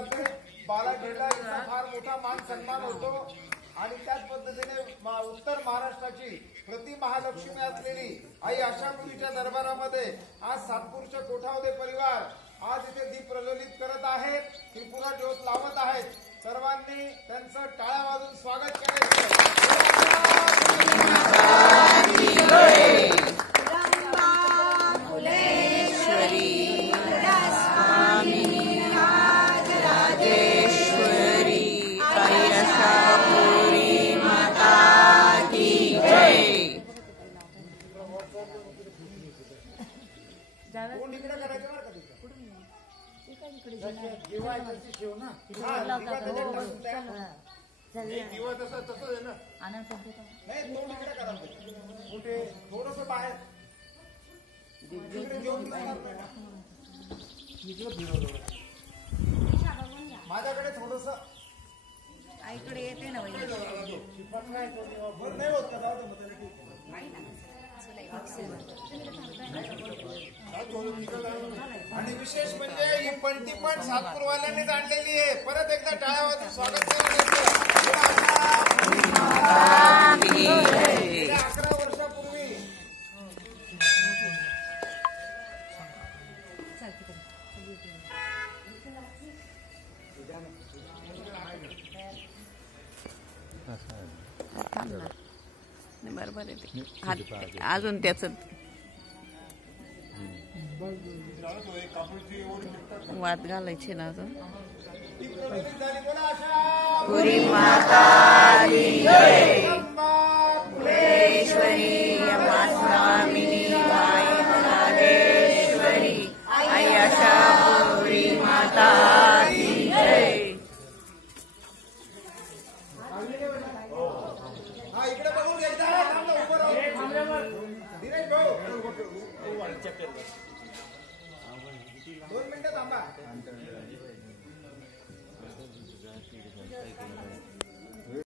जाते, बालाजीला फार मोठा मान सन्मान होतो आणि त्याच पद्धतीने उत्तर महाराष्ट्राची प्रति महालक्ष्मी असलेली आई आशापुरीच्या दरबारामध्ये आज सातपूरचे कोठावदे परिवार आज इथे दीप प्रज्वलित करत आहेत, त्रिपुरा ज्योत लावत आहेत। सर्वांनी त्यांचं टाळ्या वाजून स्वागत करायचं। माझ्याकडे थोडस आईकडे येते ना नाही होत का? आणि विशेष म्हणजे ही पणती पण सातपूरवाल्यांनीच आणलेली आहे। परत एकदा टाळ्या वाजून स्वागत करून 11 वर्षापूर्वी बरोबर आहे अजून त्याच वाद घालायचे ना अजून। पुरी माता